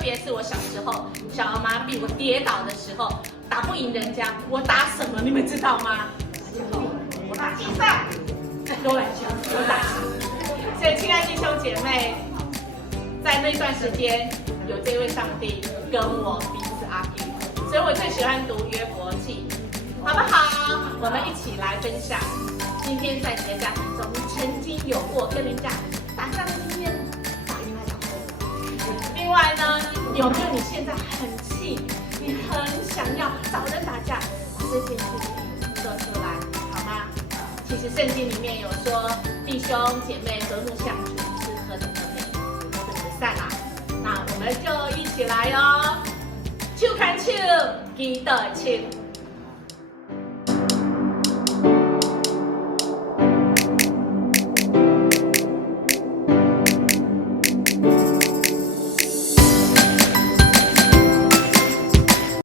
别是我小时候，小儿麻痹，我跌倒的时候打不赢人家，我打什么？你们知道吗？我打心脏。对，我打心。所以，亲爱的弟兄姐妹，在那段时间，有这位上帝跟我彼此阿平，所以我最喜欢读约伯记，好不好？我们一起来分享。今天在你的家庭中，你曾经有过跟人家打仗的经验？打赢还打输？另外呢，有没有你现在很气，你很想要找人打架，把这件事情说出来，好吗？其实圣经里面有说，弟兄姐妹和睦相处是何等的美，何等的善啊！那我们就一起来哦，手牵手，记得亲。